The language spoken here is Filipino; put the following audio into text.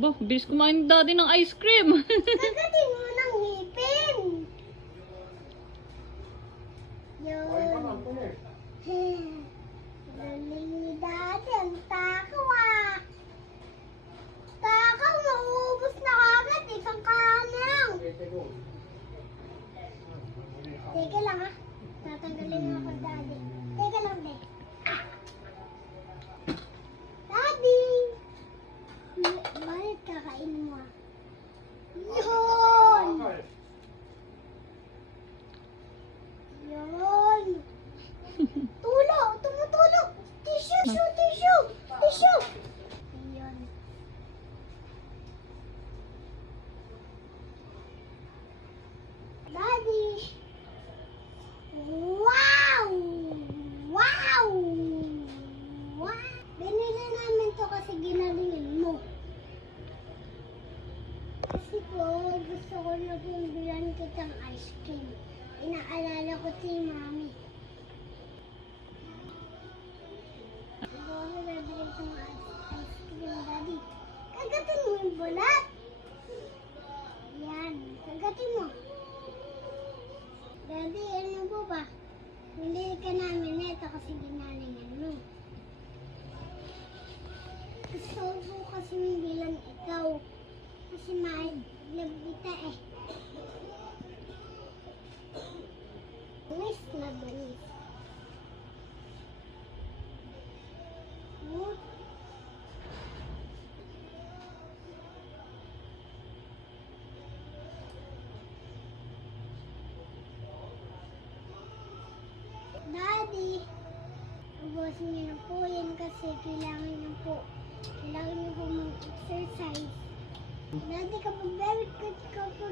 Bah, bilis kumain ni daddy ng ice cream. Kagatin mo ng ngipin. Yun. Galing ni daddy. Ang takaw ah. Takaw, mauubos na agad. Isang kanang. Teka lang ah. Tatanggalin mo ako daddy. Teka lang be. Daddy! Bakit kakainin mo ah? Yun! Yun! Tulo! Tumutulog! Tissue! Tissue! Tissue! Ayun. Daddy! Wow! Wow! Wow! Binili namin to kasi ginalingin mo. Kasi po, gusto ko na bumbilan kitang ice cream. Inaalala ko si Mami. Gusto ko bibili itong ice cream, Daddy. Kagatin mo yung bulat. Yan, kagatin mo. Daddy, ano po ba? Hindi ka namin ito kasi ginalingan mo. Gusto ko kasi bilang ikaw. Kasi ma-love kita eh. Balis na balis. Oh. Daddy, ubusin niyo na po yan kasi kailangan niyo po mag-exercise. Daddy, kapag very good ka po